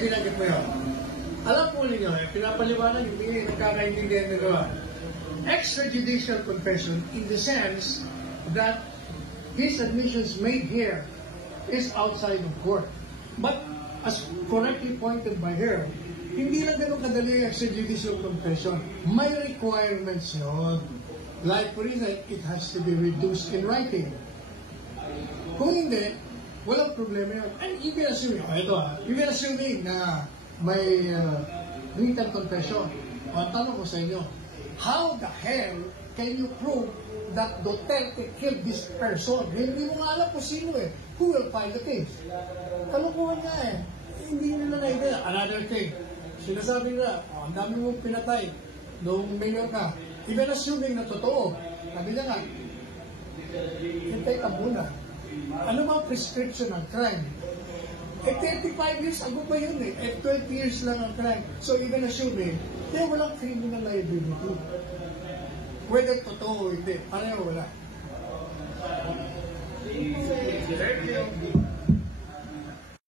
binanggit mo yun. Alam po ninyo, pinapaliwanag, hindi nagkakaintindihan nito. Extrajudicial confession in the sense that his admissions made here is outside of court. But as correctly pointed by her, hindi lang ganun kadali yung extrajudicial confession. May requirements yun. Like, for example, it has to be reduced in writing. Kung hindi, walang problema yun. And even assuming, even assuming na may written confession, ang tanong ko sa inyo, how the hell can you prove that Duterte killed this person? Hindi mo nga alam kung sino eh. Who will file the case? Kalukuhan nga eh. Hindi nila na-idea. Another thing, sinasabi nila, ang dami mong pinatay nung mayor ka. Even assuming na totoo, sabi niya nga, hintay ka muna. Ano ba prescription ng crime? 35 years ago pa yun eh. 12 years lang ang crime. So even assuming, kaya walang criminal liability. Whether totoo o hindi, pareho wala.